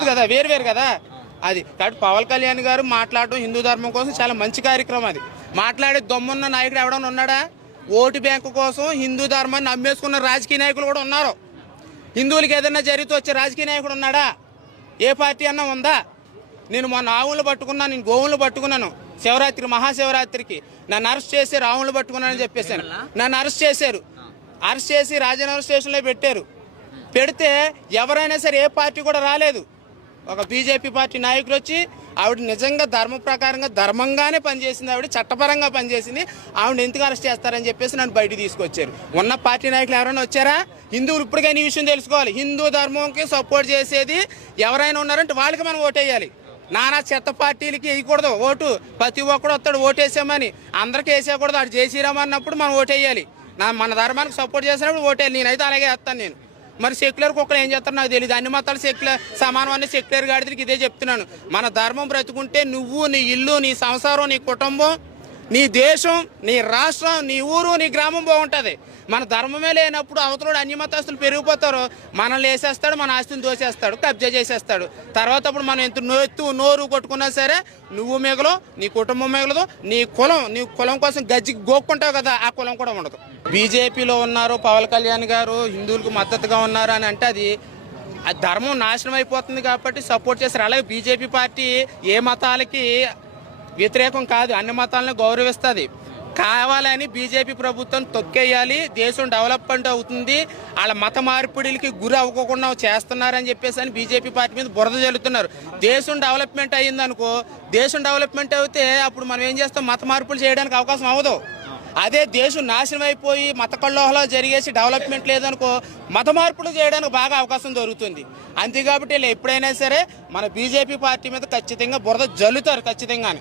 కాదు కదా, వేరు కదా అది. కాబట్టి పవన్ కళ్యాణ్ గారు మాట్లాడడం హిందూ ధర్మం కోసం చాలా మంచి కార్యక్రమం. అది మాట్లాడే దమ్మున్న నాయకుడు ఎవడన్నా ఉన్నాడా? ఓటు బ్యాంకు కోసం హిందూ ధర్మాన్ని అమ్మేసుకున్న రాజకీయ నాయకులు కూడా ఉన్నారు. హిందువులకి ఏదైనా జరిగితే వచ్చే రాజకీయ నాయకుడు ఉన్నాడా? ఏ పార్టీ అన్నా ఉందా? నేను మొన్న ఆవులు పట్టుకున్నాను, నేను గోవులు పట్టుకున్నాను. శివరాత్రి మహాశివరాత్రికి నన్ను అరెస్ట్ చేసి ఆవులు పట్టుకున్నానని చెప్పేశాను. నన్ను అరెస్ట్ చేశారు. అరెస్ట్ చేసి రాజనగర్ స్టేషన్లో పెట్టారు. పెడితే ఎవరైనా సరే ఏ పార్టీ కూడా రాలేదు. ఒక బీజేపీ పార్టీ నాయకులు వచ్చి ఆవిడ నిజంగా ధర్మ ప్రకారంగా ధర్మంగానే పనిచేసింది, ఆవిడ చట్టపరంగా పనిచేసింది, ఆవిడ ఎందుకు అరెస్ట్ చేస్తారని చెప్పేసి నన్ను బయట తీసుకొచ్చారు. ఉన్న పార్టీ నాయకులు ఎవరైనా వచ్చారా? హిందువులు ఇప్పటికైనా ఈ విషయం తెలుసుకోవాలి. హిందూ ధర్మంకి సపోర్ట్ చేసేది ఎవరైనా ఉన్నారంటే వాళ్ళకి మనం ఓటేయాలి. నానా చెత్త పార్టీలకి వేయకూడదు ఓటు. ప్రతి ఒక్కడు వస్తాడు ఓటేసామని, అందరికీ వేసేయకూడదు. అటు జయశ్రీరామ్ అన్నప్పుడు మనం ఓటేయాలి. మన ధర్మానికి సపోర్ట్ చేసినప్పుడు ఓటేయాలి. నేనైతే అలాగే వేస్తాను నేను. మరి సెక్యులర్ కుక్కలు ఏం చేస్తారో నాకు తెలియదు. అన్ని మతాలు సెక్యులర్ సమానం అనే సెక్యులర్ గాడికి ఇదే చెప్తున్నాను. మన ధర్మం బ్రతుకుంటే నువ్వు, నీ ఇల్లు, నీ సంసారం, నీ కుటుంబం, నీ దేశం, నీ రాష్ట్రం, నీ ఊరు, నీ గ్రామం బాగుంటుంది. మన ధర్మమే లేనప్పుడు అవతలోడు అన్య మతస్తులు పెరిగిపోతారు. మనల్ని వేసేస్తాడు, మన ఆస్తిని దోసేస్తాడు, కబ్జా చేసేస్తాడు. తర్వాత అప్పుడు మనం ఎంత నోరు కొట్టుకున్నా సరే నువ్వు మిగలవు, నీ కుటుంబం మిగలదు, నీ కులం కోసం గజ్జి గోక్కుంటావు కదా, ఆ కులం కూడా ఉండదు. బీజేపీలో ఉన్నారు పవన్ కళ్యాణ్ గారు, హిందువులకు మద్దతుగా ఉన్నారు అని అంటే అది ధర్మం నాశనం అయిపోతుంది కాబట్టి సపోర్ట్ చేస్తారు. అలాగే బీజేపీ పార్టీ ఏ మతాలకి వ్యతిరేకం కాదు, అన్ని మతాలను గౌరవిస్తుంది. కావాలని బీజేపీ ప్రభుత్వం తొక్కేయాలి, దేశం డెవలప్మెంట్ అవుతుంది, వాళ్ళ మత మార్పిడిలకి గురి అవ్వకుండా చేస్తున్నారని చెప్పేసి అని బీజేపీ పార్టీ మీద బురద జల్లుతున్నారు. దేశం డెవలప్మెంట్ అయ్యిందనుకో, దేశం డెవలప్మెంట్ అయితే అప్పుడు మనం ఏం చేస్తాం? మత మార్పులు చేయడానికి అవకాశం అవ్వదు. అదే దేశం నాశనం అయిపోయి మత కల్లోహలాలు జరిగేసి డెవలప్మెంట్ లేదనుకో, మత మార్పులు చేయడానికి బాగా అవకాశం దొరుకుతుంది. అంతే కాబట్టి ఎప్పుడైనా సరే మన బీజేపీ పార్టీ మీద ఖచ్చితంగా బురద జల్లుతారు ఖచ్చితంగా.